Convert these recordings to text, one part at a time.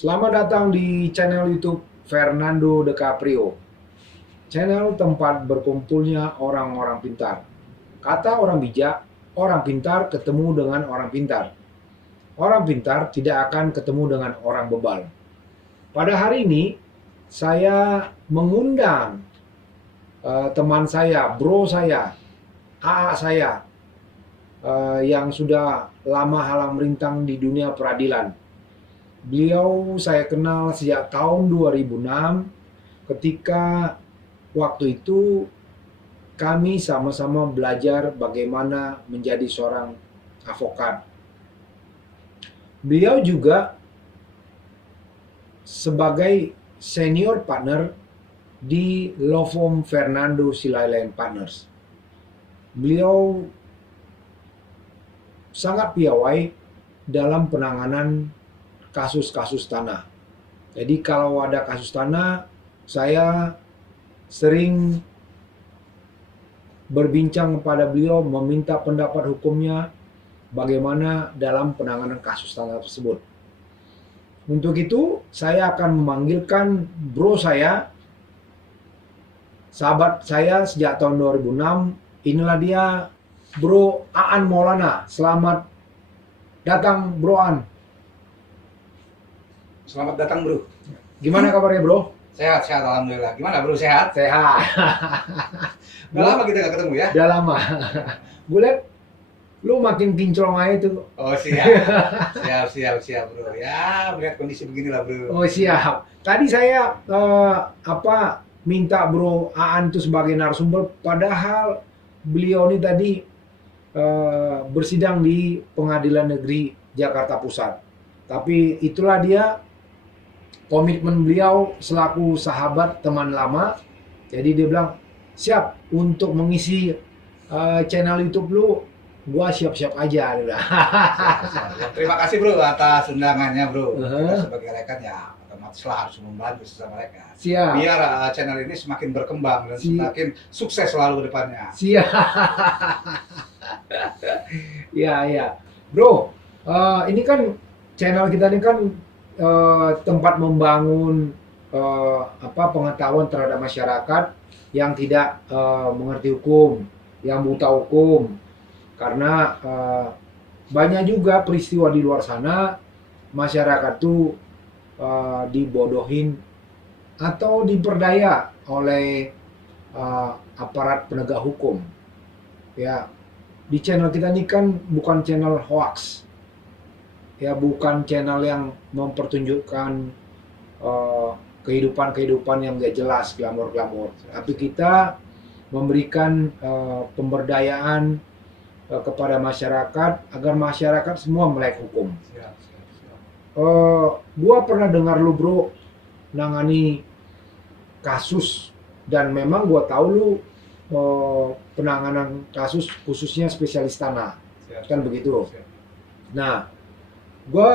Selamat datang di channel YouTube Fernando De Caprio. Channel tempat berkumpulnya orang-orang pintar. Kata orang bijak, orang pintar ketemu dengan orang pintar. Orang pintar tidak akan ketemu dengan orang bebal. Pada hari ini, saya mengundang teman saya, bro saya, AA saya, yang sudah lama halang melintang di dunia peradilan. Beliau saya kenal sejak tahun 2006 ketika waktu itu kami sama-sama belajar bagaimana menjadi seorang advokat. Beliau juga sebagai senior partner di law firm Fernando Silailain Partners. Beliau sangat piawai dalam penanganan kasus-kasus tanah. Jadi kalau ada kasus tanah, saya sering berbincang kepada beliau, meminta pendapat hukumnya bagaimana dalam penanganan kasus tanah tersebut. Untuk itu, saya akan memanggilkan bro saya, sahabat saya sejak tahun 2006. Inilah dia, Bro Aan Maulana. Selamat datang, Bro Aan. Selamat datang, Bro. Gimana kabarnya, Bro? Sehat, sehat, alhamdulillah. Gimana, Bro? Sehat? Sehat. Udah lama kita nggak ketemu ya? Udah lama. Gue liat lu makin kinclong aja tuh. Oh, siap. siap, Bro. Ya, melihat kondisi beginilah, Bro. Oh, siap. Tadi saya minta Bro Aan tuh sebagai narasumber, padahal beliau ini tadi bersidang di Pengadilan Negeri Jakarta Pusat. Tapi itulah dia komitmen beliau selaku sahabat teman lama. Jadi dia bilang, siap untuk mengisi channel YouTube lu, gua siap-siap aja. Siap. Terima kasih, Bro, atas undangannya, Bro. Kita sebagai rekan ya otomatis lah harus membantu sesama rekan. Siap. Biar channel ini semakin berkembang dan semakin sukses selalu ke depannya. Siap. Ya. Bro, ini kan channel kita ini kan tempat membangun pengetahuan terhadap masyarakat yang tidak mengerti hukum, yang buta hukum. Karena banyak juga peristiwa di luar sana masyarakat tuh dibodohin atau diperdaya oleh aparat penegak hukum. Ya, di channel kita ini kan bukan channel hoax. Ya, bukan channel yang mempertunjukkan kehidupan-kehidupan yang gak jelas, glamor-glamor. Tapi kita memberikan pemberdayaan kepada masyarakat agar masyarakat semua melek hukum. Siap. Gua pernah dengar lu, Bro, nangani kasus, dan memang gua tahu lu penanganan kasus khususnya spesialis tanah. Kan begitu. Siap. Nah, gue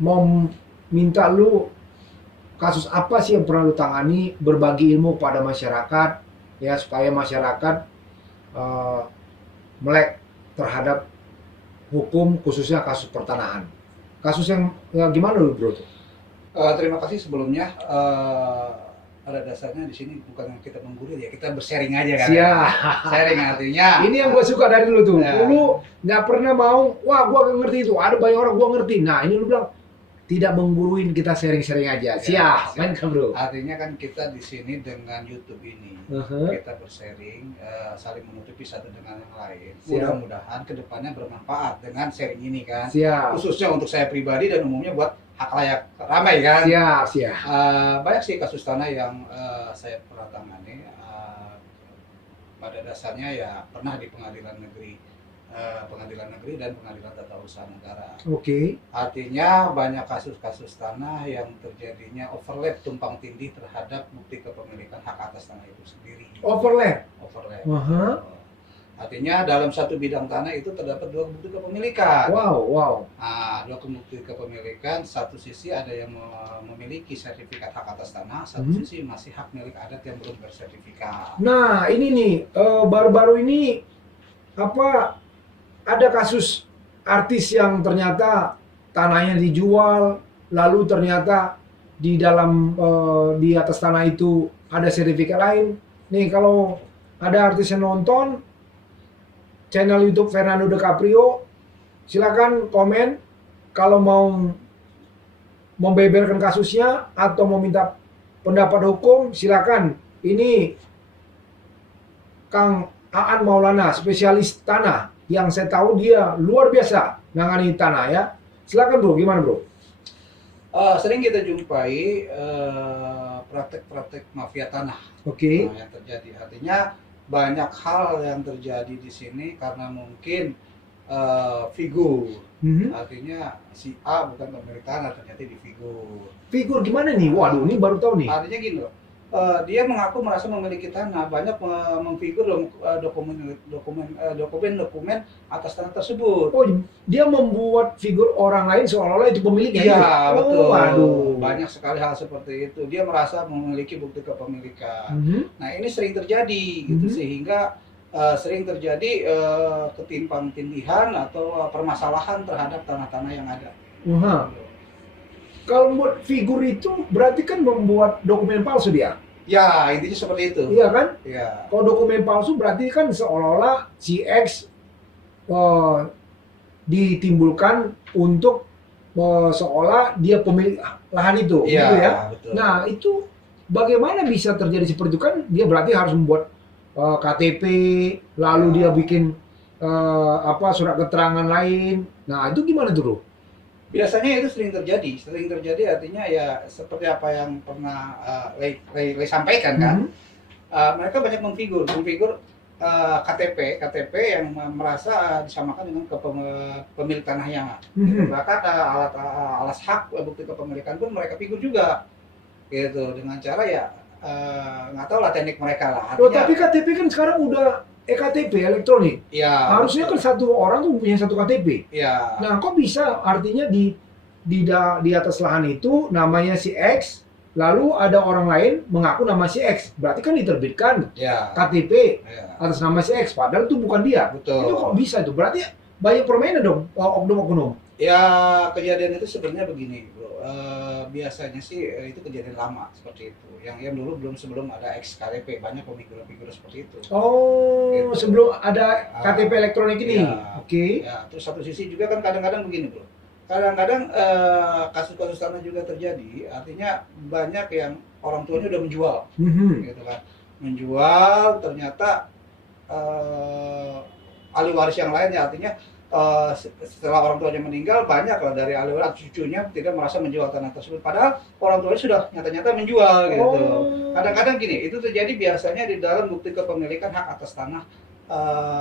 mau minta lu kasus apa sih yang pernah lu tangani, berbagi ilmu pada masyarakat ya, supaya masyarakat melek terhadap hukum khususnya kasus pertanahan. Kasus yang ya, gimana lu, Bro? Terima kasih sebelumnya. Pada dasarnya di sini bukan kita menggurui ya, kita bersharing aja kan. Siap. Sharing artinya. Ini yang gue suka dari lu tuh. Ya. Lu nggak pernah mau, wah gue gak ngerti itu. Ada banyak orang gue ngerti. Nah ini lu bilang tidak mengguruin, kita sharing-sharing aja. Siap. Main kan, Bro. Artinya kan kita di sini dengan YouTube ini kita bersharing, saling menutupi satu dengan yang lain. Mudah-mudahan kedepannya bermanfaat dengan sharing ini kan. Siap. Khususnya untuk saya pribadi dan umumnya buat hak layak ramai kan. Siap. Banyak sih kasus tanah yang saya pernah tangani. Pada dasarnya ya pernah di pengadilan negeri dan pengadilan tata usaha negara. Oke. Artinya banyak kasus-kasus tanah yang terjadinya overlap, tumpang tindih terhadap bukti kepemilikan hak atas tanah itu sendiri. Overlap. Artinya dalam satu bidang tanah itu terdapat dua bukti kepemilikan. Wow. Nah, dua bukti kepemilikan, satu sisi ada yang memiliki sertifikat hak atas tanah, satu sisi masih hak milik adat yang belum bersertifikat. Nah, ini nih baru-baru ini ada kasus artis yang ternyata tanahnya dijual, lalu ternyata di dalam di atas tanah itu ada sertifikat lain. Nih kalau ada artis yang nonton channel YouTube Fernando DiCaprio, silakan komen kalau mau membeberkan kasusnya atau mau minta pendapat hukum, silakan. Ini Kang Aan Maulana, spesialis tanah, yang saya tahu dia luar biasa nangani tanah ya. Silakan bro, gimana bro? Sering kita jumpai praktek-praktek mafia tanah Oke. yang terjadi. Artinya banyak hal yang terjadi di sini karena mungkin figur. Artinya si A bukan pemilik tanah, ternyata di figur. Figur gimana nih? Waduh, ini baru tahu nih. Artinya gini loh, dia mengaku merasa memiliki tanah, banyak memfigur dokumen atas tanah tersebut. Oh, dia membuat figur orang lain seolah-olah itu pemiliknya. Iya, itu? betul. Waduh. Banyak sekali hal seperti itu. Dia merasa memiliki bukti kepemilikan. Nah, ini sering terjadi gitu, sehingga sering terjadi ketimpang tindihan atau permasalahan terhadap tanah-tanah yang ada. Kalau membuat figur itu berarti kan membuat dokumen palsu dia. Ya, intinya seperti itu. Iya kan? Ya. Kalau dokumen palsu berarti kan seolah-olah si X ditimbulkan untuk seolah dia pemilik lahan itu, Ya, gitu ya. betul. Nah, itu bagaimana bisa terjadi seperti itu kan? Dia berarti harus membuat KTP, lalu dia bikin surat keterangan lain. Nah, itu gimana tuh, bro? Biasanya itu sering terjadi artinya ya seperti apa yang pernah Lei sampaikan kan. Mereka banyak memfigur KTP yang merasa disamakan dengan pemilik tanahnya. Bahkan alas hak bukti kepemilikan pun mereka figur juga, gitu, dengan cara ya nggak tahu lah teknik mereka lah. Artinya, tapi KTP kan sekarang udah eKTP elektronik. Ya, harusnya kan satu orang tuh punya satu KTP. Ya. Nah, kok bisa artinya di atas lahan itu namanya si X, lalu ada orang lain mengaku nama si X. Berarti kan diterbitkan KTP atas nama si X, padahal itu bukan dia. Betul. Itu kok bisa tuh? Berarti banyak permainan dong oknum-oknum. Ya, kejadian itu sebenarnya begini, bro. Biasanya sih itu kejadian lama seperti itu. Yang dulu sebelum ada XKTP, banyak figur-figur seperti itu. Oh, gitu. Sebelum ada KTP elektronik ini. Ya, Oke. Ya, terus satu sisi juga kan kadang-kadang begini, bro. Kadang-kadang kasus-kasus tanah juga terjadi. Artinya banyak yang orang tuanya udah menjual, gitu kan. Menjual, ternyata ahli waris yang lainnya, artinya setelah orang tuanya meninggal, banyak lah dari ahli waris cucunya tidak merasa menjual tanah tersebut, padahal orang tuanya sudah nyata-nyata menjual, gitu. Kadang-kadang gini, itu terjadi biasanya di dalam bukti kepemilikan hak atas tanah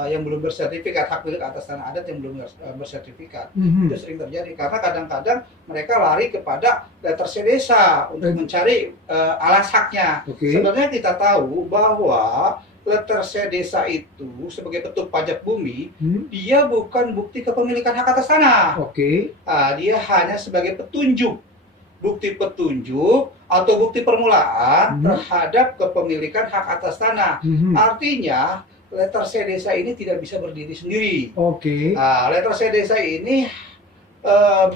yang belum bersertifikat, hak milik atas tanah adat yang belum bersertifikat. Itu sering terjadi karena kadang-kadang mereka lari kepada letter C desa untuk mencari alas haknya. Sebenarnya kita tahu bahwa letter C desa itu sebagai bentuk pajak bumi, dia bukan bukti kepemilikan hak atas tanah. Dia hanya sebagai petunjuk, bukti petunjuk atau bukti permulaan terhadap kepemilikan hak atas tanah. Artinya letter C desa ini tidak bisa berdiri sendiri. Letter C desa ini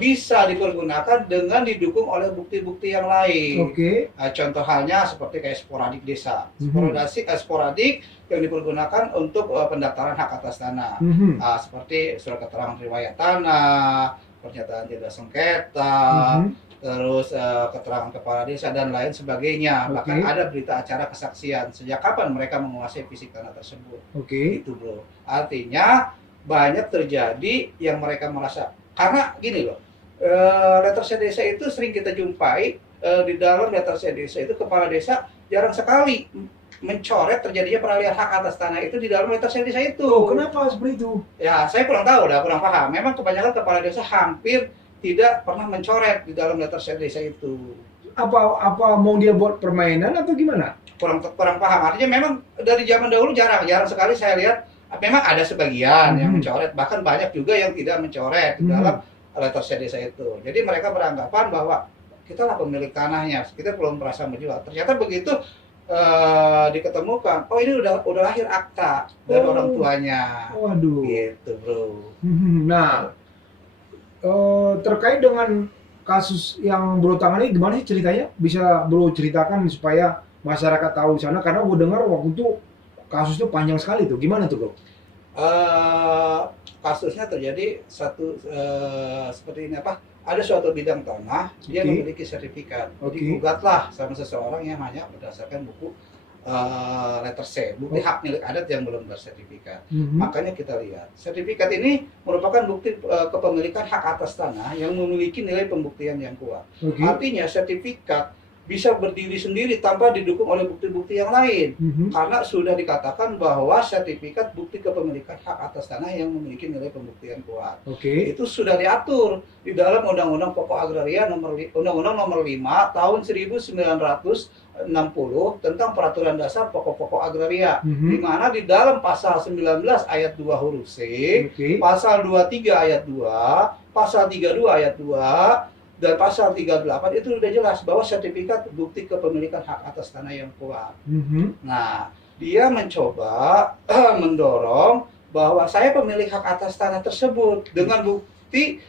bisa dipergunakan dengan didukung oleh bukti-bukti yang lain. Contoh halnya seperti kayak sporadik desa. Sporadik yang dipergunakan untuk pendaftaran hak atas tanah. Seperti surat keterangan riwayat tanah, pernyataan tidak sengketa, terus keterangan kepala desa dan lain sebagainya. Bahkan ada berita acara kesaksian sejak kapan mereka menguasai fisik tanah tersebut. Itu, bro. Artinya banyak terjadi yang mereka merasa, karena gini loh, letter C desa itu sering kita jumpai di dalam letter C desa itu kepala desa jarang sekali mencoret terjadinya peralihan hak atas tanah itu di dalam letter C desa itu. Kenapa seperti itu? Ya, saya kurang tahu, kurang paham. Memang kebanyakan kepala desa hampir tidak pernah mencoret di dalam letter C desa itu. Apa mau dia buat permainan atau gimana? Kurang paham. Artinya memang dari zaman dahulu jarang sekali saya lihat. Memang ada sebagian yang mencoret, bahkan banyak juga yang tidak mencoret di dalam letter C desa itu. Jadi mereka beranggapan bahwa kita lah pemilik tanahnya, kita belum merasa menjual. Ternyata begitu diketemukan, oh ini udah lahir akta dari orang tuanya. Waduh. Gitu, bro. Nah, terkait dengan kasus yang Bro tangani gimana sih ceritanya? Bisa Bro ceritakan supaya masyarakat tahu di sana, karena gue dengar waktu itu kasusnya panjang sekali tuh. Gimana tuh, Bro? eh Kasusnya terjadi seperti ini apa? Ada suatu bidang tanah, dia Oke. memiliki sertifikat. Oke. Digugatlah sama seseorang yang hanya berdasarkan buku letter C, bukti hak milik adat yang belum bersertifikat. Mhm. Makanya kita lihat, sertifikat ini merupakan bukti kepemilikan hak atas tanah yang memiliki nilai pembuktian yang kuat. Oke. Artinya sertifikat bisa berdiri sendiri tanpa didukung oleh bukti-bukti yang lain. Mhm. Karena sudah dikatakan bahwa sertifikat bukti kepemilikan hak atas tanah yang memiliki nilai pembuktian kuat. Oke. Itu sudah diatur di dalam Undang-Undang Pokok Agraria Undang-Undang Nomor 5 Tahun 1960 tentang Peraturan Dasar Pokok-pokok Agraria, di Mhm. mana di dalam pasal 19 ayat 2 huruf C, Oke. pasal 23 ayat 2, pasal 32 ayat 2, dan pasal 38 itu sudah jelas bahwa sertifikat bukti kepemilikan hak atas tanah yang kuat. Mhm. Nah, dia mencoba mendorong bahwa saya pemilik hak atas tanah tersebut dengan bukti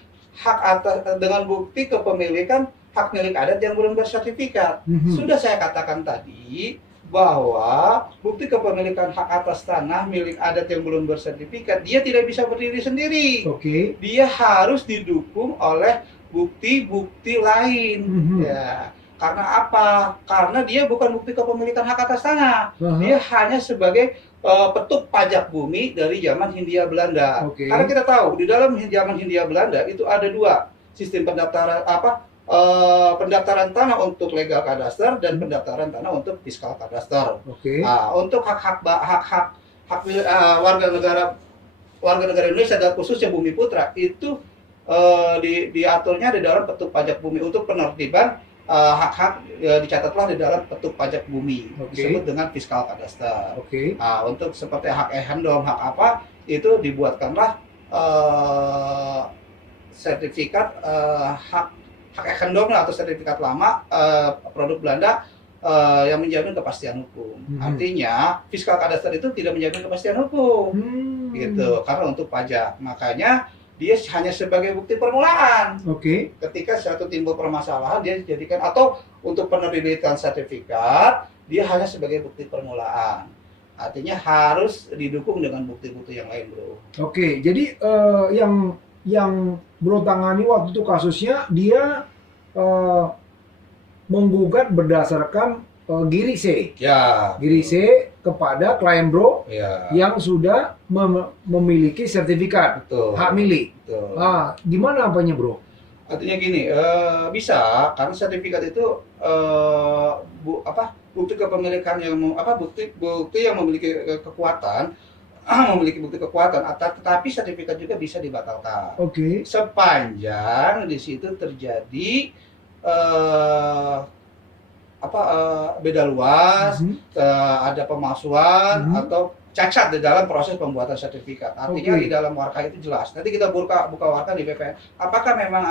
kepemilikan hak milik adat yang belum bersertifikat. Mhm. Sudah saya katakan tadi bahwa bukti kepemilikan hak atas tanah milik adat yang belum bersertifikat, dia tidak bisa berdiri sendiri. Oke. Dia harus didukung oleh bukti-bukti lain. Mhm. Ya, karena apa? Karena dia bukan bukti kepemilikan hak atas tanah. Aha. Dia hanya sebagai petuk pajak bumi dari zaman Hindia Belanda. Oke. Karena kita tahu di dalam zaman Hindia Belanda itu ada dua sistem pendaftaran pendaftaran tanah untuk legal kadaster dan pendaftaran tanah untuk fiskal kadaster. Oke. Nah, untuk hak warga negara Indonesia dan khususnya Bumi Putra itu diaturnya di dalam petuk pajak bumi. Untuk penertiban hak-hak dicatatlah di dalam petuk pajak bumi, Oke. disebut dengan fiskal kadaster. Oke. Nah, untuk seperti hak ehandom, hak apa, itu dibuatkanlah sertifikat hak ehandom atau sertifikat lama produk Belanda yang menjamin kepastian hukum. Mhm. Artinya fiskal kadaster itu tidak menjamin kepastian hukum, gitu, karena untuk pajak. Makanya dia hanya sebagai bukti permulaan. Oke. Ketika suatu timbul permasalahan, dia dijadikan, atau untuk penerbitan sertifikat, dia hanya sebagai bukti permulaan. Artinya harus didukung dengan bukti-bukti yang lain, bro. Oke. Jadi yang Bro tangani waktu itu kasusnya dia menggugat berdasarkan Giri C. Ya. Giri C kepada klien Bro Ya. yang sudah memiliki sertifikat Betul. hak milik. Betul. Gimana apanya, Bro? Artinya gini, bisa karena sertifikat itu bukti kepemilikan yang bukti yang memiliki kekuatan, memiliki bukti kekuatan, tetapi sertifikat juga bisa dibatalkan. Oke. Sepanjang di situ terjadi beda luas, ada pemalsuan atau cacat di dalam proses pembuatan sertifikat. Artinya Oke. di dalam warka itu jelas. Nanti kita buka warka di BPN. Apakah memang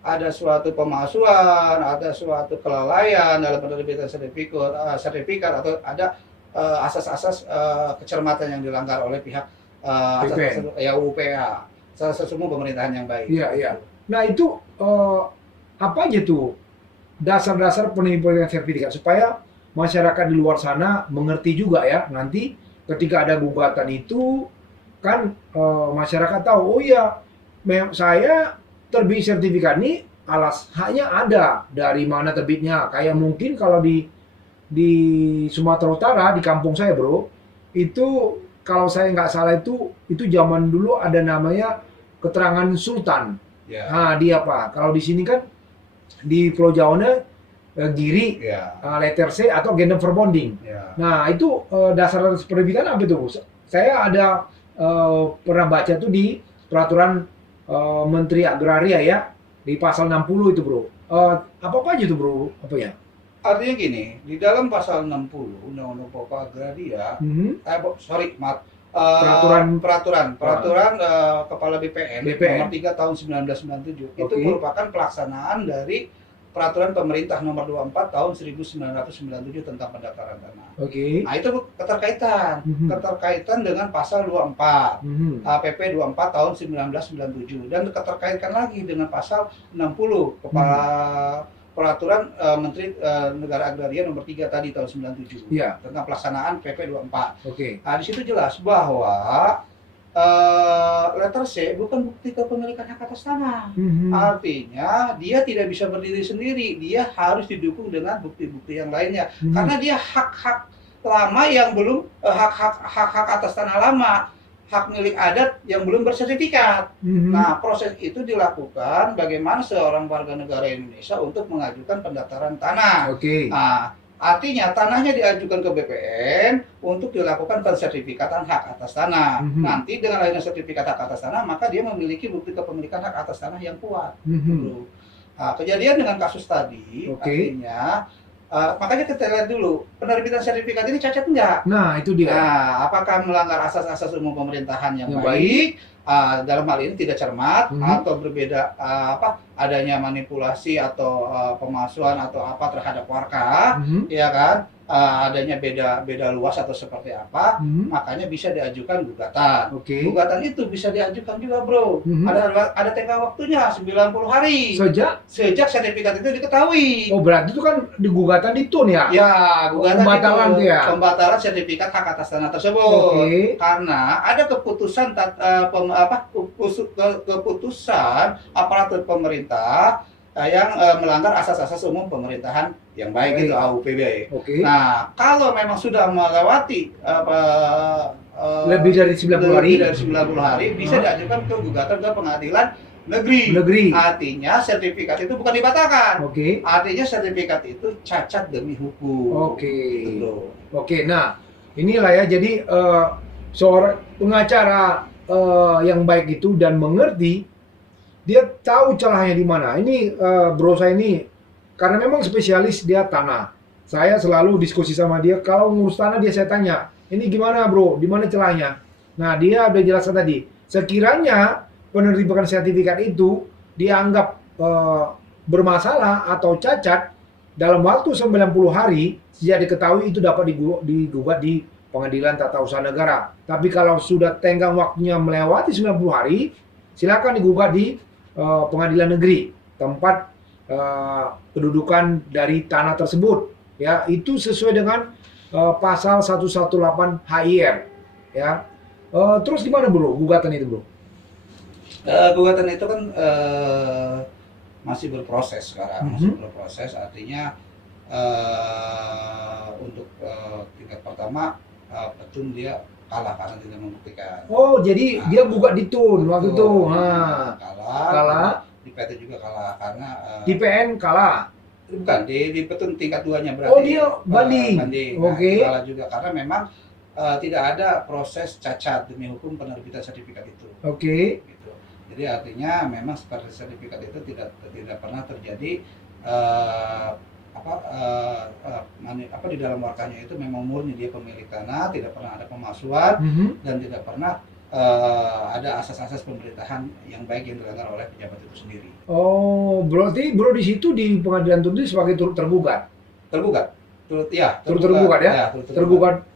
ada suatu pemalsuan, ada suatu kelalaian dalam penerbitan sertifikat atau ada asas-asas kecermatan yang dilanggar oleh pihak UPA, salah satu pemerintahan yang baik. Iya, iya. Nah itu apa aja tuh dasar-dasar penelitian sertifikat supaya masyarakat di luar sana mengerti juga ya, nanti ketika ada gugatan itu kan masyarakat tahu, oh iya saya terbit sertifikat ini haknya ada, dari mana terbitnya. Kayak mungkin kalau di Sumatera Utara, di kampung saya, Bro, itu kalau saya nggak salah itu zaman dulu ada namanya keterangan sultan. Ya. Nah, dia Pak. Kalau di sini kan di Pulau Jawanya Giri, Ya. letter C atau agendum verbonding. Ya. Nah, itu dasar penerbitan apa itu? Saya ada pernah baca tuh di peraturan Menteri Agraria ya, di pasal 60 itu, Bro. Apa aja tuh, Bro? Apa ya? Artinya gini, di dalam pasal 60 Undang-Undang Pokok Agraria, peraturan Kepala BPN, BPN nomor 3 tahun 1997 itu Oke. merupakan pelaksanaan dari peraturan pemerintah nomor 24 tahun 1997 tentang pendaftaran tanah. Oke. Nah, itu keterkaitan, keterkaitan dengan pasal 24, PP 24 tahun 1997, dan keterkaitkan lagi dengan pasal 60 kepala peraturan Menteri Negara Agraria nomor 3 tadi tahun 97 Iya. tentang pelaksanaan PP 24. Oke. Nah, di situ jelas bahwa letter C bukan bukti kepemilikan hak atas tanah. Artinya dia tidak bisa berdiri sendiri, dia harus didukung dengan bukti-bukti yang lainnya. Karena dia hak-hak lama yang belum hak atas tanah lama, hak milik adat yang belum bersertifikat. Nah, proses itu dilakukan bagaimana seorang warga negara Indonesia untuk mengajukan pendaftaran tanah. Oke. Nah, artinya tanahnya diajukan ke BPN untuk dilakukan pensertifikatan hak atas tanah. Nanti dengan adanya sertifikat hak atas tanah, maka dia memiliki bukti kepemilikan hak atas tanah yang kuat. Nah, kejadian dengan kasus tadi, artinya makanya kita lihat dulu penerbitan sertifikat ini cacat enggak? Nah, itu dia. Nah, apakah melanggar asas-asas umum pemerintahan yang baik? Dalam hal ini tidak cermat atau berbeda adanya manipulasi atau pemalsuan atau apa terhadap warga, ya kan? Adanya beda luas atau seperti apa, makanya bisa diajukan gugatan. Gugatan itu bisa diajukan juga, Bro. Ada tenggang waktunya 90 hari. Sejak sertifikat itu diketahui. Oh, berarti itu kan di gugatan ditun ya? Ya, gugatan pembatalan itu, ya? pembatalan sertifikat hak atas tanah tersebut. Karena ada keputusan keputusan aparatur pemerintah yang melanggar asas-asas umum pemerintahan yang baik itu AUPB. Nah, kalau memang sudah melewati lebih dari 90 hari bisa diajukan ke gugatan ke pengadilan negeri. Artinya sertifikat itu bukan dibatalkan. Artinya sertifikat itu cacat demi hukum. Nah, inilah ya, jadi seorang pengacara yang baik itu dan mengerti, dia tahu celahnya di mana. Ini bro saya ini karena memang spesialis dia tanah. Saya selalu diskusi sama dia, kalau ngurus tanah saya tanya, ini gimana bro, di mana celahnya? Nah, dia udah jelaskan tadi, sekiranya penerbitan sertifikat itu dianggap bermasalah atau cacat, dalam waktu 90 hari sejak diketahui itu dapat digugat di Pengadilan Tata Usaha Negara. Tapi kalau sudah tenggang waktunya melewati 90 hari, silakan digugat di Pengadilan Negeri, tempat kedudukan dari tanah tersebut. Ya, itu sesuai dengan pasal 118 HIR. Ya, terus gimana bro gugatan itu bro? Gugatan itu kan masih berproses sekarang, masih berproses. Artinya untuk tingkat pertama petun dia kalah karena tidak membuktikan. Oh, jadi dia gugat di TUN waktu itu. Kalah. Di PT juga kalah karena di PN kalah. Bukan, di petun tingkat 2-nya berarti. Oh, dia banding. Kalah juga karena memang tidak ada proses cacat demi hukum penerbitan sertifikat itu. Gitu. Jadi artinya memang seperti sertifikat itu tidak pernah terjadi di dalam warkanya itu memang murni dia pemilik tanah, tidak pernah ada pemalsuan dan tidak pernah ada asas-asas pemerintahan yang baik yang dilanggar oleh pejabat itu sendiri. Oh, berarti bro di situ di pengadilan tuntut sebagai turut tergugat. Tergugat ya. Tergugat.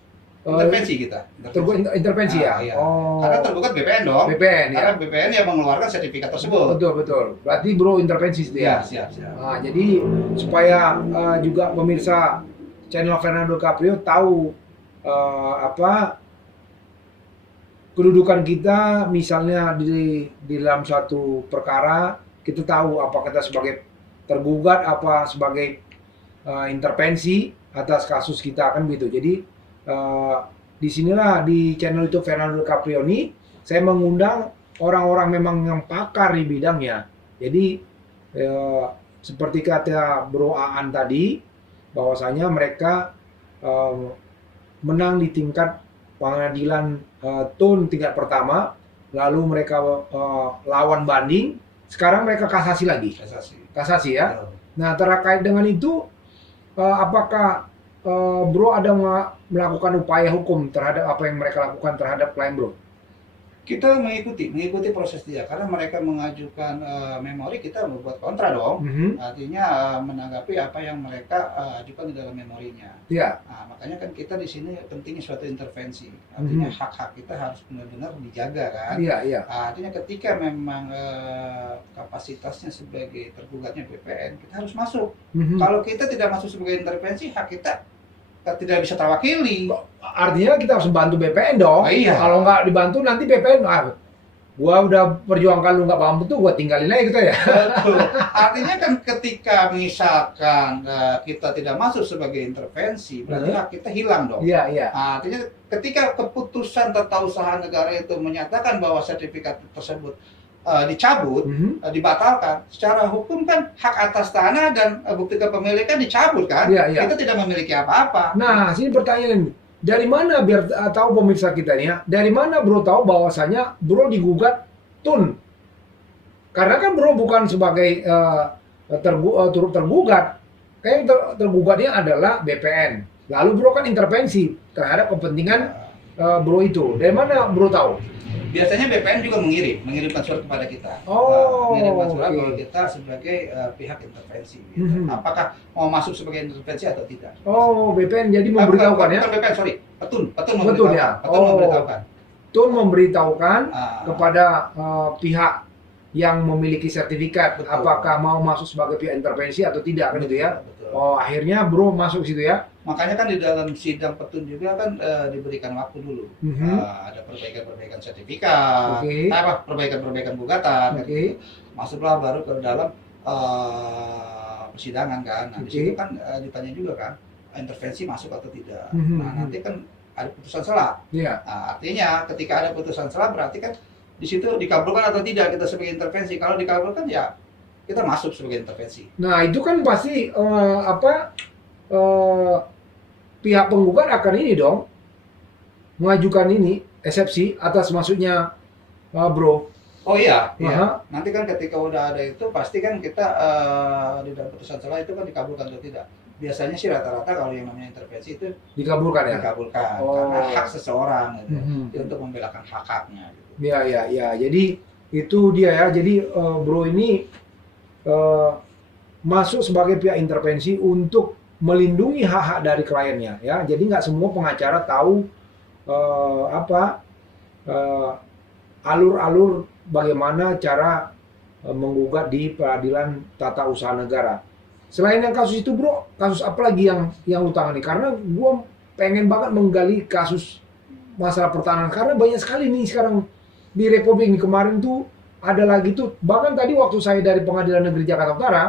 Intervensi kita. Intervensi ya. Iya. Oh. Karena tergugat BPN dong. BPN ya. Karena BPN yang mengeluarkan sertifikat tersebut. Betul. Berarti bro intervensi itu ya. Siap. Nah, jadi supaya juga pemirsa channel Fernando Caprio tahu kedudukan kita, misalnya di dalam suatu perkara, kita tahu apa kita sebagai tergugat, apa sebagai intervensi atas kasus kita, kan begitu. Jadi di sinilah di channel YouTube Fernando Caprio ini saya mengundang orang-orang memang yang pakar di bidangnya. Jadi seperti kata Bro Aan tadi, bahwasanya mereka menang di tingkat pengadilan TUN tingkat pertama, lalu mereka lawan banding, sekarang mereka kasasi lagi. Kasasi ya. Nah, terkait dengan itu, apakah Bro ada melakukan upaya hukum terhadap apa yang mereka lakukan terhadap klien Bro? Kita mengikuti proses dia karena mereka mengajukan memori, kita membuat kontra dong. Artinya menanggapi apa yang mereka ajukan di dalam memorinya. Ya. Nah, makanya kan kita di sini pentingnya suatu intervensi. Artinya hak-hak kita harus benar-benar dijaga kan. Iya, iya. Artinya ketika memang kapasitasnya sebagai tergugatnya BPN, kita harus masuk. Kalau kita tidak masuk sebagai intervensi, hak kita tidak bisa terwakili. Artinya kita harus bantu BPN dong. Oh, iya. Kalau nggak dibantu nanti BPN, gua udah perjuangkan lu nggak paham betul, gua tinggalin aja gitu ya. Betul. Artinya kan ketika misalkan kita tidak masuk sebagai intervensi, berarti hak kita hilang dong. Iya, iya. Artinya ketika keputusan tata usaha negara itu menyatakan bahwa sertifikat tersebut dicabut, dibatalkan, secara hukum kan hak atas tanah dan bukti kepemilikan dicabut kan? Iya, iya. Kita tidak memiliki apa-apa. Nah, sini pertanyaan, dari mana biar tahu pemirsa kita nih ya, dari mana bro tahu bahwasanya bro digugat TUN? Karena kan bro bukan sebagai turut tergugat, kayak tergugatnya adalah BPN. Lalu bro kan intervensi terhadap kepentingan bro itu. Dari mana bro tahu? Biasanya BPN juga mengirimkan surat kepada kita. Mengirimkan surat bahwa kita sebagai pihak intervensi. Gitu. Apakah mau masuk sebagai intervensi atau tidak? Oh, BPN jadi memberitahukan ya? Bukan BPN, sorry. Petun Betul ya? memberitahukan. TUN memberitahukan kepada pihak yang memiliki sertifikat, betul, apakah mau masuk sebagai pihak intervensi atau tidak, kan itu ya? Betul. Oh, akhirnya bro masuk situ ya? Makanya kan di dalam sidang petun juga kan diberikan waktu dulu. Ada perbaikan-perbaikan sertifikat, perbaikan-perbaikan gugatan. Gitu. Masuklah baru ke dalam persidangan kan. Nah, di situ kan ditanya juga kan, intervensi masuk atau tidak. Nah, nanti kan ada putusan sela. Nah, artinya ketika ada putusan sela berarti kan di situ dikabulkan atau tidak kita sebagai intervensi. Kalau dikabulkan ya kita masuk sebagai intervensi. Nah, itu kan pasti pihak penggugat akan ini dong mengajukan ini eksepsi atas masuknya bro. Oh iya, iya. Nanti kan ketika udah ada itu pasti kan kita di dalam putusan sela itu kan dikabulkan atau tidak. Biasanya sih rata-rata kalau yang namanya intervensi itu dikabulkan ya. Dikabulkan karena hak seseorang gitu, untuk membelakan hak-haknya. Gitu. Ya. Jadi itu dia ya. Jadi bro ini masuk sebagai pihak intervensi untuk melindungi hak-hak dari kliennya ya. Jadi nggak semua pengacara tahu alur-alur bagaimana cara menggugat di peradilan tata usaha negara. Selain yang kasus itu bro, kasus apa lagi yang lu tangani? Karena gua pengen banget menggali kasus masalah pertanahan karena banyak sekali nih sekarang di Republik ini. Kemarin tuh ada lagi tuh, bahkan tadi waktu saya dari Pengadilan Negeri Jakarta Utara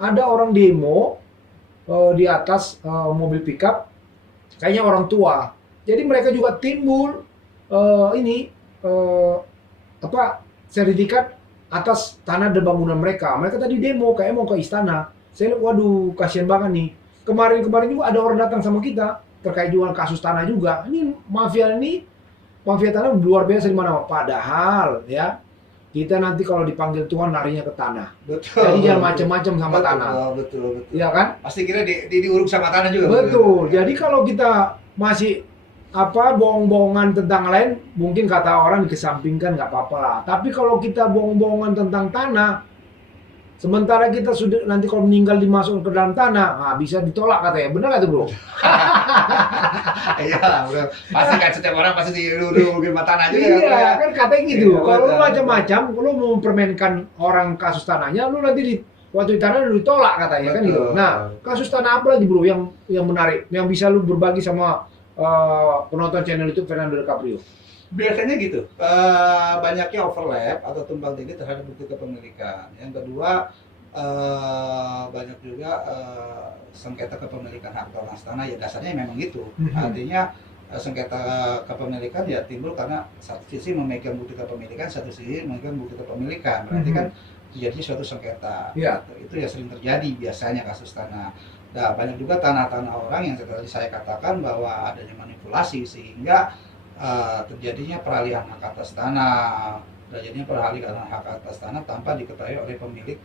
ada orang demo di atas mobil pickup, kayaknya orang tua. Jadi mereka juga timbul sertifikat atas tanah dan bangunan mereka. Mereka tadi demo kayak mau ke istana. Saya lihat, waduh, kasihan banget nih. Kemarin juga ada orang datang sama kita terkait jual kasus tanah juga. Ini mafia tanah luar biasa di mana. Padahal ya, kita nanti kalau dipanggil Tuhan larinya ke tanah. Betul. Jadi jangan macam-macam sama tanah. Betul. Iya kan? Pasti kira diuruk sama tanah juga. Betul. Jadi kalau kita masih bohong-bohongan tentang lain, mungkin kata orang dikesampingkan nggak apa-apa lah. Tapi kalau kita bohong-bohongan tentang tanah, sementara kita sudah nanti kalau meninggal dimasukkan ke dalam tanah, bisa ditolak katanya. Benar nggak tuh bro? Iya, bro. Pasti kan setiap orang pasti diuruk tanah juga. Iya, kan katanya gitu. Iya, kalau lu macam-macam, lu mau mempermainkan orang kasus tanahnya, lu nanti waktu di tanah lu ditolak katanya. Betul. Kan gitu. Nah, kasus tanah apa lagi bro yang menarik, yang bisa lu berbagi sama penonton channel YouTube Fernando DiCaprio? Biasanya gitu, banyaknya overlap atau tumpang tindih terhadap bukti kepemilikan. Yang kedua, banyak juga sengketa kepemilikan hak tanah ya dasarnya memang gitu. Artinya sengketa kepemilikan ya timbul karena satu sisi memegang bukti kepemilikan, satu sisi memegang bukti kepemilikan. Berarti kan jadi suatu sengketa. Ya. Itu ya sering terjadi biasanya kasus tanah. Nah, banyak juga tanah-tanah orang yang tadi saya katakan bahwa adanya manipulasi sehingga terjadinya peralihan hak atas tanah, terjadinya peralihan hak atas tanah tanpa diketahui oleh pemilik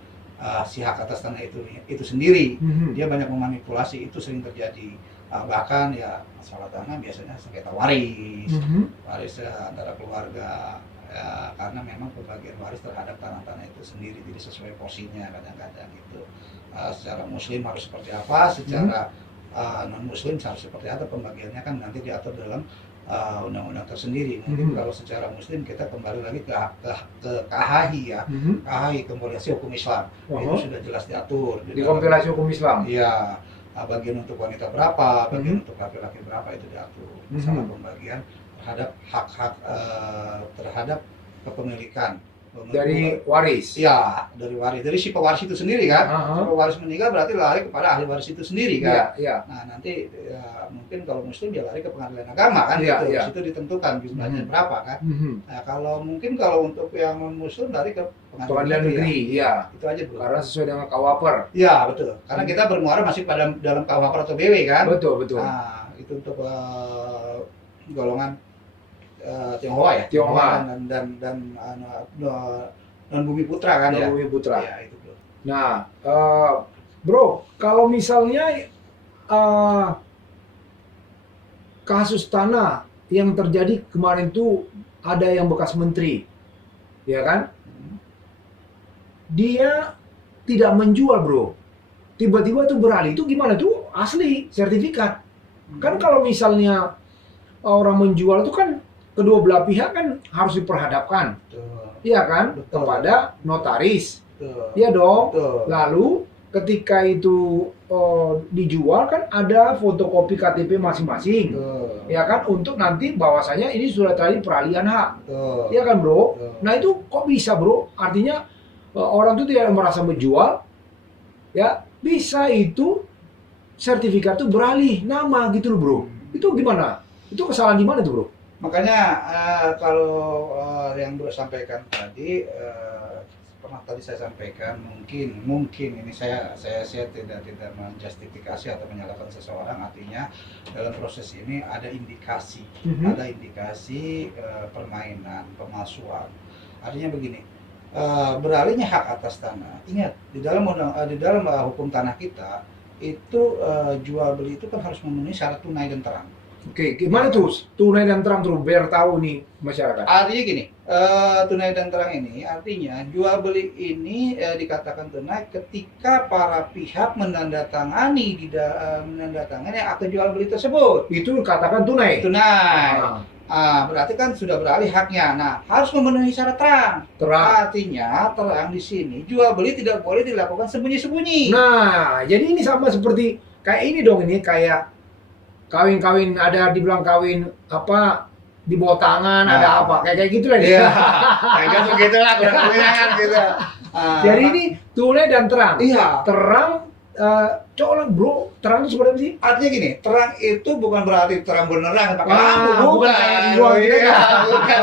si hak atas tanah itu sendiri. Dia banyak memanipulasi, itu sering terjadi. Bahkan ya masalah tanah biasanya sengketa waris, waris antara keluarga karena memang pembagian waris terhadap tanah-tanah itu sendiri jadi sesuai porsinya kadang-kadang itu. Secara muslim harus seperti apa, secara non muslim harus seperti apa pembagiannya kan nanti diatur dalam undang-undang tersendiri. Mungkin kalau secara muslim kita kembali lagi ke KHI ya, KHI kompilasi hukum Islam. Itu sudah jelas diatur di kompilasi hukum Islam. Iya, bagian untuk wanita berapa, bagian untuk laki-laki berapa itu diatur. Masalah pembagian terhadap hak-hak terhadap kepemilikan dari waris. Iya, dari waris. Dari si pewaris itu sendiri kan. Si pewaris meninggal berarti lari kepada ahli waris itu sendiri kan. Nah, nanti mungkin kalau muslim dia lari ke pengadilan agama kan gitu. Situ ditentukan jumlahnya berapa kan. Nah, kalau mungkin kalau untuk yang non muslim lari ke pengadilan negeri. Iya. Itu aja, Bro. Karena sesuai dengan KUHP. Iya, betul. Karena kita bermuara masih pada dalam KUHP atau BW kan. Betul. Nah, itu untuk golongan Tionghoa ya, dan non bumi putra kan ya. Bumi putra. Ya, itu bro. Nah, bro, kalau misalnya kasus tanah yang terjadi kemarin tuh ada yang bekas menteri, ya kan? Dia tidak menjual bro, tiba-tiba tuh beralih, itu gimana tuh asli sertifikat? Kan kalau misalnya orang menjual itu kan kedua belah pihak kan harus diperhadapkan, iya kan, kepada notaris, iya dong. Lalu ketika itu dijual kan ada fotokopi KTP masing-masing, ya kan, untuk nanti bahwasanya ini sudah terjadi peralihan hak, iya kan bro. Nah itu kok bisa bro? Artinya orang itu tidak merasa menjual, ya bisa itu sertifikat itu beralih nama gitu loh bro. Itu gimana? Itu kesalahan di mana tuh bro? Makanya kalau yang Bro sampaikan tadi, pernah tadi saya sampaikan mungkin ini saya tidak menjustifikasi atau menyalahkan seseorang, artinya dalam proses ini ada indikasi permainan, pemalsuan. Artinya begini, beralihnya hak atas tanah. Ingat di dalam hukum tanah kita itu jual beli itu kan harus memenuhi syarat tunai dan terang. Oke, gimana tuh tunai dan terang tuh biar tahu nih masyarakat? Artinya gini, tunai dan terang ini artinya jual beli ini dikatakan tunai ketika para pihak menandatangani akte jual beli tersebut. Itu dikatakan tunai. Berarti kan sudah beralih haknya. Nah, harus memenuhi syarat terang. Artinya terang di sini jual beli tidak boleh dilakukan sembunyi-sembunyi. Nah, jadi ini sama seperti kayak ini dong, ini kayak kawin dibilang kawin apa di bawah tangan, ada apa kayak gitu lah dia. Kayak begitulah kurang gitu. Jadi ini tunai dan terang. Iya. Terang coba bro, terang itu seperti apa sih? Artinya gini, terang itu bukan berarti terang beneran pakai lampu, bukan kayak di luar gitu ya. Bukan.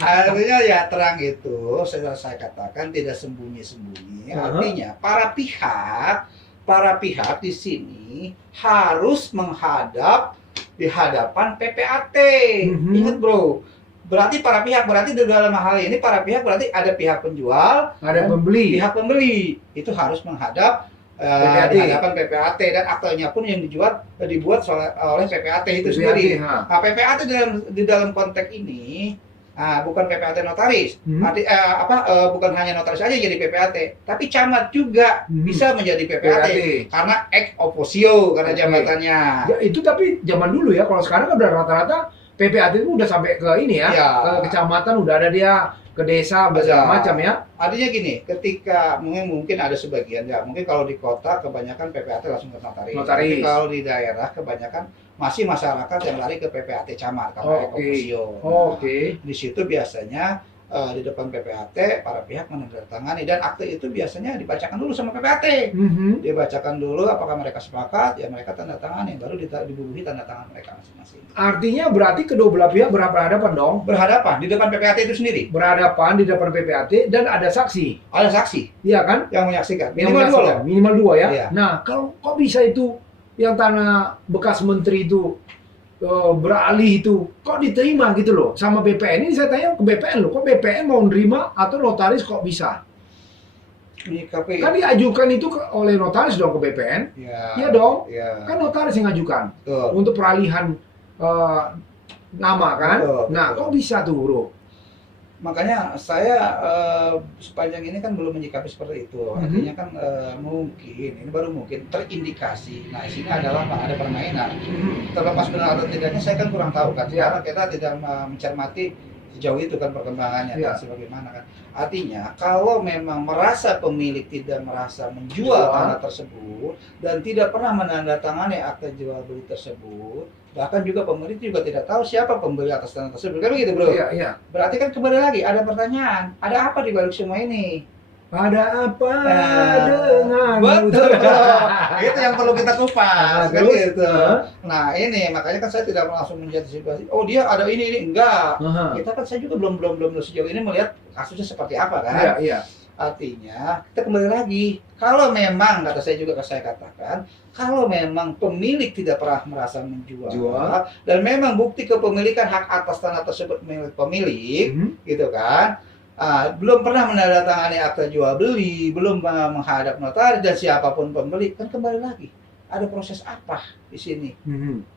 Artinya ya terang itu saya katakan tidak sembunyi-sembunyi. Artinya para pihak di sini harus menghadap di hadapan PPAT. Ingat bro, berarti para pihak, berarti di dalam hal ini para pihak berarti ada pihak penjual, ada pembeli. Pihak pembeli itu harus menghadap di hadapan PPAT, dan aktenya pun yang dibuat oleh PPAT itu sendiri. Nah, PPAT di dalam konteks ini bukan PPAT notaris, bukan hanya notaris aja jadi PPAT, tapi camat juga bisa menjadi PPAT karena ex officio karena jabatannya. Ya, itu tapi zaman dulu ya, kalau sekarang kan udah rata-rata PPAT itu udah sampai ke ini ya, ke kecamatan udah ada dia, ke desa segala macam ya. Artinya gini, ketika mungkin ada sebagian ya, mungkin kalau di kota kebanyakan PPAT langsung ke notaris. Tapi kalau di daerah kebanyakan masih masyarakat yang lari ke PPAT camat karena ekofusio. Di situ biasanya di depan PPAT para pihak menandatangani, dan akte itu biasanya dibacakan dulu sama PPAT. Dibacakan dulu apakah mereka sepakat, ya mereka tanda tangani, baru dibubuhi tanda tangan mereka masing-masing. Artinya berarti kedua belah pihak berhadapan dong? Berhadapan di depan PPAT itu sendiri. Berhadapan di depan PPAT dan ada saksi. Ada saksi, iya kan? Yang menyaksikan. Minimal dua ya. Iya. Nah, kalau kok bisa itu yang tanah bekas menteri itu beralih itu kok diterima gitu loh sama BPN? Ini saya tanya ke BPN loh, kok BPN mau nerima atau notaris kok bisa? Kan diajukan itu oleh notaris dong ke BPN? Iya dong. Kan notaris yang ngajukan untuk peralihan nama kan? Nah, kok bisa tuh bro? Makanya saya sepanjang ini kan belum menyikapi seperti itu. Artinya kan mungkin ini baru mungkin terindikasi. Nah, di sini adalah ada permainan. Terlepas benar atau tidaknya saya kan kurang tahu kan. Karena kita tidak mencermati sejauh itu kan perkembangannya dan sebagaimana kan. Artinya kalau memang merasa pemilik tidak merasa menjual tanah tersebut dan tidak pernah menandatangani akta jual beli tersebut, bahkan juga pemilik juga tidak tahu siapa pembeli atas tanah tersebut, kan begitu bro? Iya, iya. Berarti kan kembali lagi ada pertanyaan, ada apa di balik semua ini? Ada apa dengan betul, itu yang perlu kita kupas, kan terus? gitu. Nah ini makanya kan saya tidak langsung menjanjikan, oh dia ada ini enggak. Kita kan saya juga belum sejauh ini melihat kasusnya seperti apa kan. Iya, iya. Artinya kita kembali lagi, kalau memang kata saya juga saya katakan, kalau memang pemilik tidak pernah merasa menjual dan memang bukti kepemilikan hak atas tanah tersebut milik pemilik, gitu kan. Belum pernah menandatangani akta jual beli, belum menghadap notaris dan siapapun pembeli, kan kembali lagi ada proses apa di sini,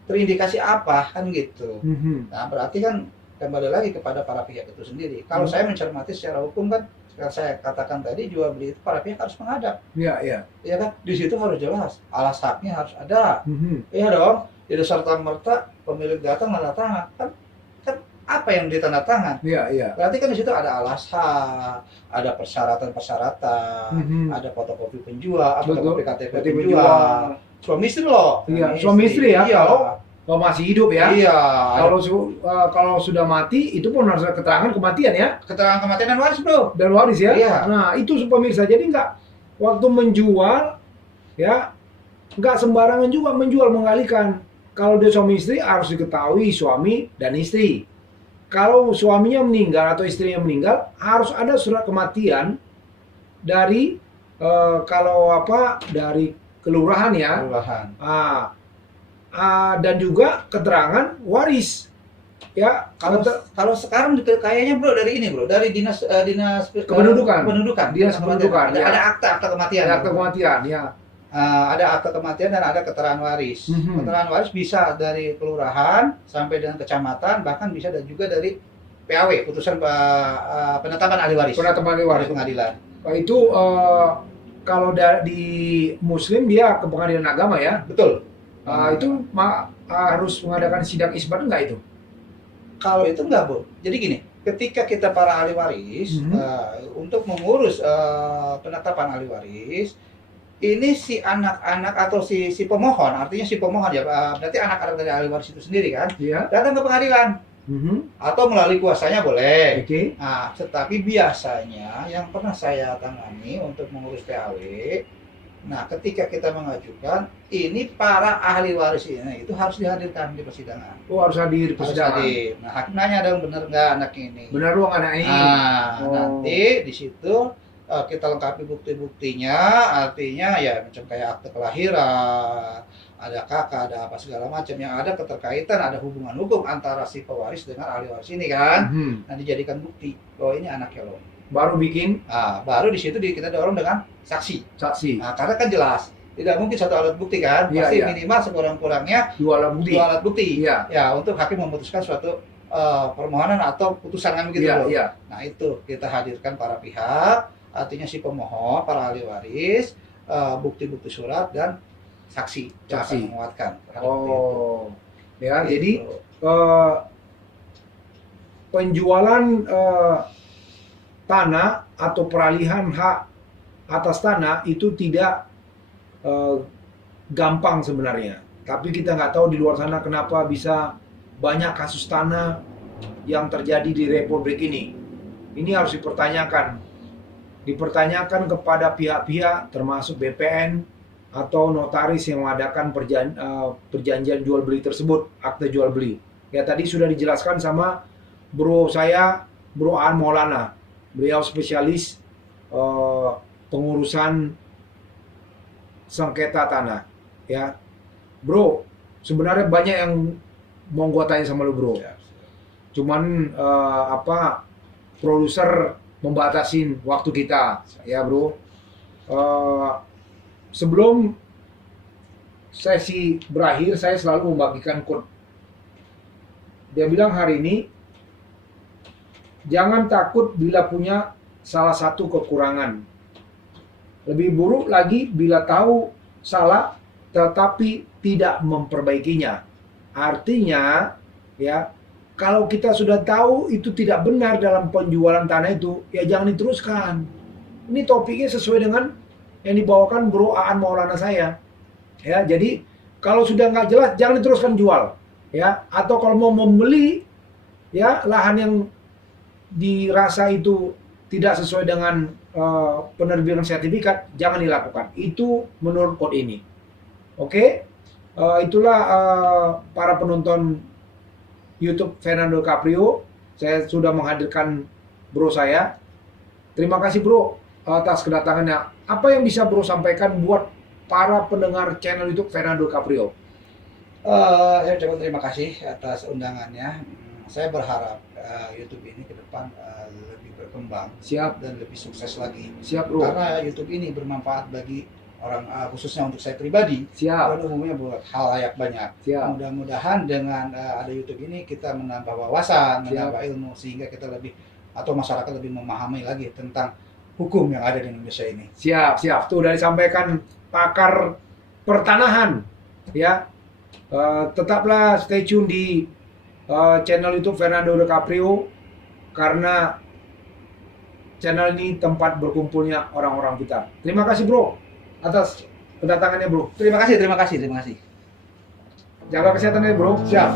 terindikasi apa kan gitu. Nah berarti kan kembali lagi kepada para pihak itu sendiri. Kalau saya mencermati secara hukum kan, saya katakan tadi jual beli itu para pihak harus menghadap. Iya, iya. Iya kan, di situ harus jelas, alas haknya harus ada. Iya dong, tidak serta merta pemilik datang tanda tangan kan apa yang ditanda tangan? Iya, iya. Berarti kan di situ ada alas hak, ada persyaratan, ada fotokopi penjual, fotokopi KTP penjual. Suami istri loh. Iya, suami istri ya. Iya. Kalau masih hidup ya. Iya. Kalau sudah mati itu pun harus ada keterangan kematian ya. Keterangan kematian dan waris bro. Dan waris ya. Iya. Nah itu pemirsa, jadi nggak waktu menjual ya nggak sembarangan juga mengalihkan. Kalau dia suami istri harus diketahui suami dan istri. Kalau suaminya meninggal atau istrinya meninggal, harus ada surat kematian dari dari kelurahan ya. Kelurahan. Dan juga keterangan waris. Ya, kalau sekarang kayaknya bro dari ini bro, dari dinas kependudukan. Dinas kependudukan. Ya. Ada akta kematian. Ada akta kematian, ya. Ada akta kematian dan ada keterangan waris. Keterangan waris bisa dari kelurahan sampai dengan kecamatan, bahkan bisa dan juga dari PAW, putusan penetapan ahli waris. Penetapan ahli waris. Dari pengadilan. Itu kalau di Muslim dia ke pengadilan agama ya. Betul. Itu harus mengadakan sidang isbat enggak itu? Kalau itu enggak, Bu. Jadi gini, ketika kita para ahli waris untuk mengurus penetapan ahli waris, ini si anak-anak atau si pemohon, artinya si pemohon ya, berarti anak-anak dari ahli waris itu sendiri kan, datang ke pengadilan atau melalui kuasanya boleh. Nah, tetapi biasanya yang pernah saya tangani untuk mengurus PAW, nah ketika kita mengajukan, ini para ahli waris ini itu harus dihadirkan di persidangan. Oh, harus hadir di persidangan. Nah, hakim nanya dong, benar nggak anak ini? Benar dong anak ini. Nah, nanti di situ kita lengkapi bukti-buktinya, artinya ya macam kayak akte kelahiran, ada kakak, ada apa segala macam yang ada keterkaitan, ada hubungan hukum antara si pewaris dengan ahli waris ini kan. Nah, dijadikan bukti bahwa ini anaknya loh. Baru bikin. Baru di situ kita dorong dengan saksi. Nah, karena kan jelas tidak mungkin satu alat bukti kan, pasti minimal sekurang-kurangnya dua alat bukti. Ya, untuk hakim memutuskan suatu permohonan atau putusan kan begitu loh. Nah, itu kita hadirkan para pihak. Artinya si pemohon, para ahli waris, bukti-bukti surat dan saksi yang akan menguatkan. Ya, gitu. Jadi penjualan tanah atau peralihan hak atas tanah itu tidak gampang sebenarnya. Tapi kita nggak tahu di luar sana kenapa bisa banyak kasus tanah yang terjadi di Republik ini. Ini harus dipertanyakan kepada pihak-pihak termasuk BPN atau notaris yang mengadakan perjanjian jual beli tersebut, akte jual beli. Ya tadi sudah dijelaskan sama bro saya, Bro An Maulana. Beliau spesialis pengurusan sengketa tanah. Ya, bro, sebenarnya banyak yang mau gua tanya sama lu bro. Cuman produser membatasin waktu kita, ya bro. Sebelum sesi berakhir, saya selalu membagikan quote. Dia bilang hari ini Jangan takut bila punya salah satu kekurangan. Lebih buruk lagi bila tahu salah tetapi tidak memperbaikinya. Artinya, ya, kalau kita sudah tahu itu tidak benar dalam penjualan tanah itu, ya jangan diteruskan. Ini topiknya sesuai dengan yang dibawakan Bro Aan Maulana saya. Ya, jadi kalau sudah nggak jelas jangan diteruskan jual. Ya, atau kalau mau membeli ya lahan yang dirasa itu tidak sesuai dengan penerbitan sertifikat, jangan dilakukan. Itu menurut kode ini. Oke, itulah para penonton YouTube Fernando Caprio. Saya sudah menghadirkan bro saya. Terima kasih bro atas kedatangannya. Apa yang bisa bro sampaikan buat para pendengar channel YouTube Fernando Caprio? Ya, coba terima kasih atas undangannya. Saya berharap YouTube ini ke depan lebih berkembang, Siap dan lebih sukses lagi. Siap bro. Karena YouTube ini bermanfaat bagi orang, khususnya untuk saya pribadi, Siap. dan umumnya buat hal layak banyak. Siap. Mudah-mudahan dengan ada YouTube ini kita menambah wawasan, menambah ilmu, sehingga kita lebih, atau masyarakat lebih memahami lagi tentang hukum yang ada di Indonesia ini. Siap. Tuh udah disampaikan pakar pertanahan. Ya, tetaplah stay tune di channel YouTube Fernando Caprio, karena channel ini tempat berkumpulnya orang-orang pintar. Terima kasih bro atas kedatangannya bro. Terima kasih. Jaga kesehatannya bro. Siap.